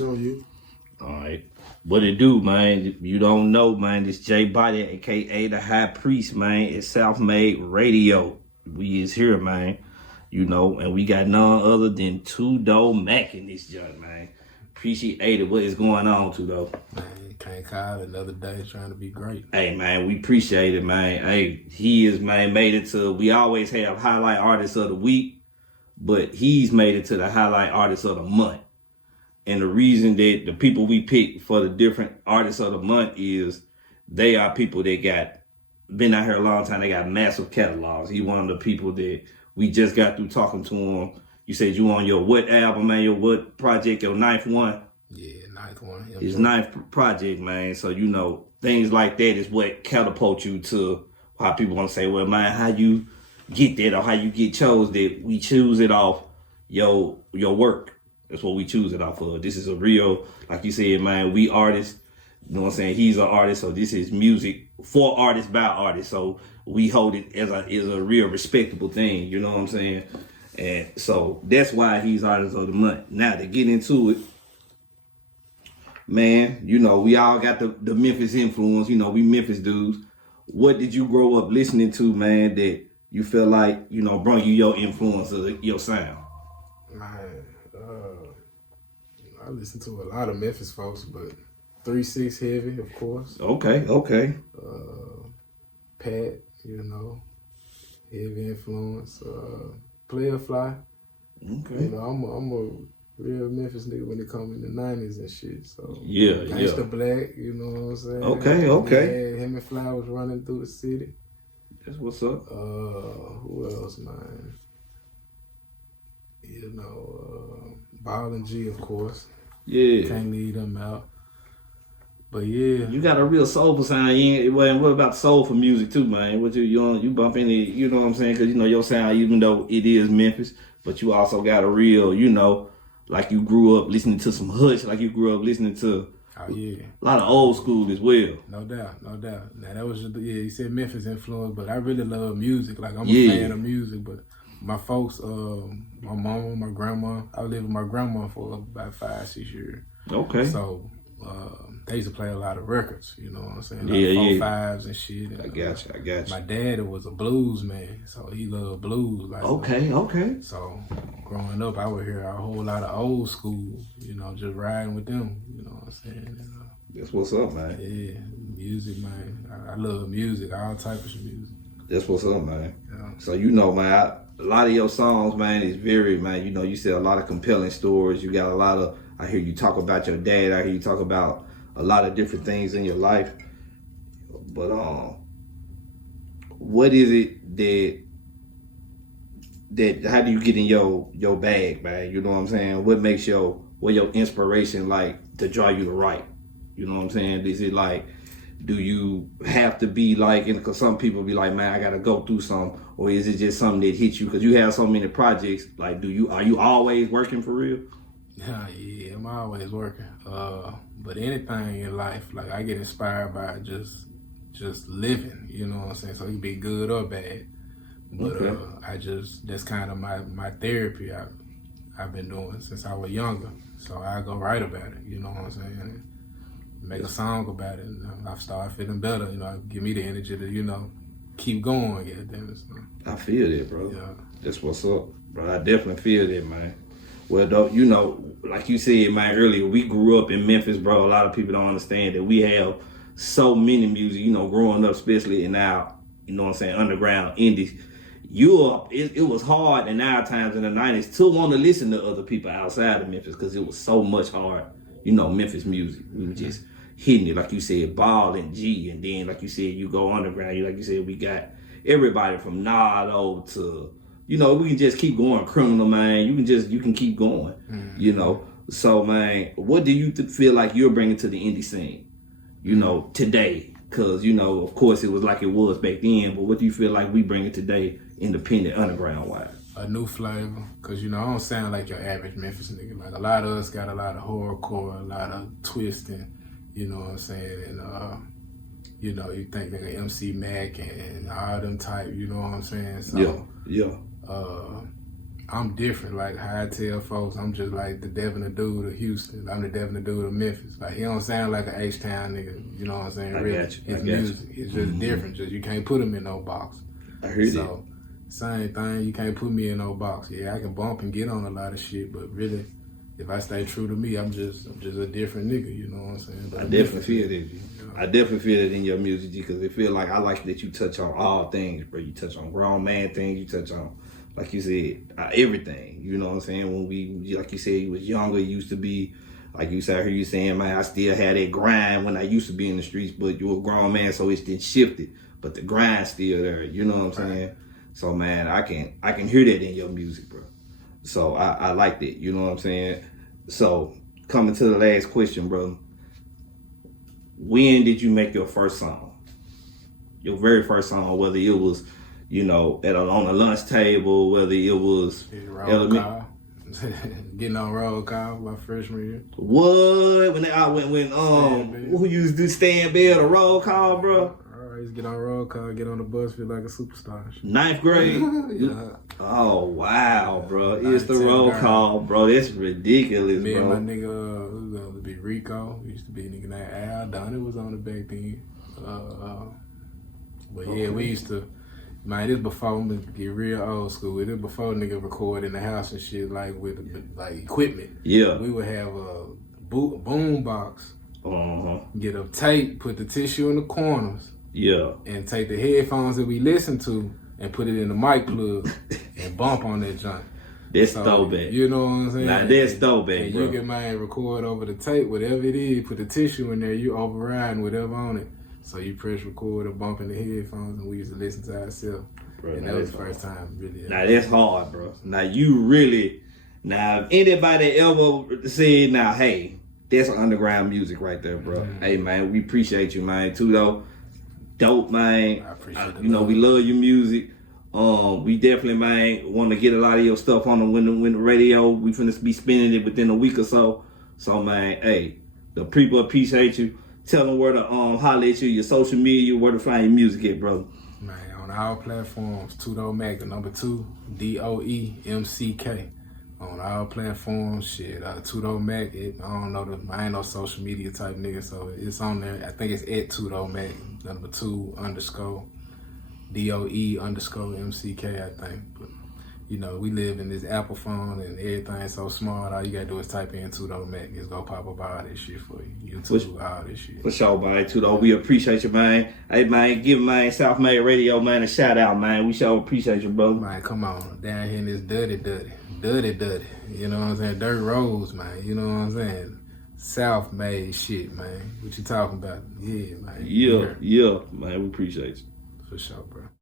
It's on you. All right. What it do, man? You don't know, man. This J Body, a.k.a. the High Priest, man. It's Self-Made Radio. We is here, man. You know, and we got none other than DOE MCK in this joint, man. Appreciate it. What is going on, Tudo? Man, can't call it another day trying to be great. Hey, man, we appreciate it, man. Hey, he is, man, made it to, we always have highlight artists of the week, but he's made it to the highlight artist of the month. And the reason that the people we pick for the different artists of the month is they are people that been out here a long time. They got massive catalogs. He one of the people that we just got through talking to him. You said you on your what album, man? Your what project? Your ninth one? Yeah, ninth one. His ninth project, man. So, you know, things like that is what catapult you to how people want to say, well, man, how you get that or how you get chose that. We choose it off your work. That's what we choose it off of. This is a real, like you said, man, we artists. You know what I'm saying? He's an artist, so this is music for artists by artists. So we hold it as a real respectable thing. You know what I'm saying? And so that's why he's artist of the month. Now to get into it, man, you know, we all got the Memphis influence. You know, we Memphis dudes. What did you grow up listening to, man, that you feel like, you know, brought you your influence of your sound? Man, I listen to a lot of Memphis folks, but 3-6 Heavy, of course. Okay. Pat, you know, heavy influence. Player Fly. Okay. You know, I'm a real Memphis nigga when it comes in the 90s and shit. So yeah. Gangsta Black, you know what I'm saying? Okay. Yeah, him and Fly was running through the city. That's what's up. Who else, man? You know, Ball and G, of course. Yeah. Can't leave them out. But yeah. You got a real soulful sound. What about soulful music too, man? What you bump into, you know what I'm saying? Because, you know, your sound, even though it is Memphis, but you also got a real, you know, like you grew up listening to some Hutch, like you grew up listening to a lot of old school as well. No doubt. Now that was just, you said Memphis influence, but I really love music. Like I'm a fan of music, but my folks, my mama, my grandma, I lived with my grandma for about 5-6 years. Okay. So they used to play a lot of records, you know what I'm saying? Like 4-5s and shit. And, I got you. My dad was a blues man, so he loved blues. Like, okay. So growing up, I would hear a whole lot of old school, you know, just riding with them, you know what I'm saying? And, that's what's up, man. Yeah, music, man. I love music, all types of music. That's what's up, man. Yeah. So, you know, man, a lot of your songs, man, is very, man, you know, you said a lot of compelling stories. You got a lot of, I hear you talk about your dad. I hear you talk about a lot of different things in your life. But what is it that how do you get in your bag, man? You know what I'm saying? What makes your inspiration like to draw you to write? You know what I'm saying? Is it like, do you have to be like, because some people be like, man, I gotta go through some, or is it just something that hits you because you have so many projects? Like, are you always working for real? Yeah, I'm always working. But anything in life, like I get inspired by just living, you know what I'm saying? So it can be good or bad. But that's kind of my therapy I've been doing since I was younger. So I go write about it, you know what I'm saying? And make a song about it. And I start feeling better, you know, give me the energy to, you know, keep going, goddamn it. So. I feel that, bro. Yeah. That's what's up, bro. I definitely feel that, man. Well, though, you know, like you said, man, earlier, we grew up in Memphis, bro. A lot of people don't understand that we have so many music, you know, growing up, especially in our, you know what I'm saying, underground indies. It was hard in our times in the 90s to want to listen to other people outside of Memphis because it was so much hard, you know, Memphis music. We were just hitting it, like you said, Ball and G. And then, like you said, you go underground. Like you said, we got everybody from Nardo to, you know, we can just keep going. Criminal, man. You can keep going, you know. So, man, what do you feel like you're bringing to the indie scene, you know, today? Because, you know, of course, it was like it was back then. But what do you feel like we bring it today, independent, underground-wise? A new flavor. Because, you know, I don't sound like your average Memphis nigga. Like, a lot of us got a lot of horrorcore, a lot of twisting, you know what I'm saying? And, you know, you think like MCK and all them type, you know what I'm saying? So, yeah. I'm different. Like how I tell folks, I'm just like the Devin the dude of Houston. I'm the Devin the dude of Memphis. Like he don't sound like an H-Town nigga. You know what I'm saying? I really, got you. his music is just different. Just you can't put him in no box. I heard it. So same thing. You can't put me in no box. Yeah, I can bump and get on a lot of shit, but really, if I stay true to me, I'm just a different nigga. You know what I'm saying? But I definitely feel that. I definitely feel it in your music, because it feel like I like that you touch on all things, bro. You touch on grown man things. You touch on, like you said, everything. You know what I'm saying? When we, like you said, you was younger, it used to be, like you said, I heard you saying, man, I still had that grind when I used to be in the streets, but you a grown man, so it's been shifted. But the grind's still there. You know what I'm saying? So, man, I can hear that in your music, bro. So I like that. You know what I'm saying? So coming to the last question, bro. When did you make your first song? Your very first song, whether it was, you know, on a lunch table, whether it was getting on roll call my freshman year. What? Who used to do stand bell or roll call, bro? I used to get on roll call, get on the bus, feel like a superstar. 9th grade? Yeah. Oh, wow, bro. It's the roll call, bro. That's ridiculous, Me bro. and my nigga, it was to be Rico. He used to be a nigga named Al. Donnie was on it back then. But yeah, we used to, man, this before we get real old school. This before nigga record in the house and shit, like with like equipment. Yeah. We would have a boom box, get a tape, put the tissue in the corners. Yeah. And take the headphones that we listen to and put it in the mic plug and bump on that joint. That's throwback. You know what I'm saying? Now that's throwback, bro. You can, man, record over the tape, whatever it is, put the tissue in there, you overriding whatever on it. So you press record or bump in the headphones, and we used to listen to ourselves. Bro, and that was the first time, really. Now that's hard, bro. Now you really, if anybody ever said, now, hey, that's underground music right there, bro. Mm-hmm. Hey, man, we appreciate you, man, too, though. Dope, man. I appreciate it. You know, we love your music. We definitely, man, want to get a lot of your stuff on the when the radio. We finna be spinning it within a week or so. So, man, hey, the people appreciate you. Tell them where to holler at you, your social media, where to find your music at, brother. Man, on all platforms, DOE MCK, the number 2, DOE MCK. On all platforms, shit, DOE MCK. I don't know, I ain't no social media type nigga, so it's on there. I think it's at DOE MCK, number 2 _ DOE _ MCK, I think. But, you know, we live in this Apple phone and everything's so smart. All you gotta do is type in DOE MCK. It's gonna pop up all this shit for you. YouTube, all this shit. For sure, man. We appreciate you, man. Hey, man, give man South Made Radio, man, a shout out, man. We sure appreciate you, brother. Man, come on. Down here in this dirty. You know what I'm saying? Dirt roads, man. You know what I'm saying? South Made shit, man. What you talking about? Yeah, man. Yeah, man. We appreciate you. For sure, bro.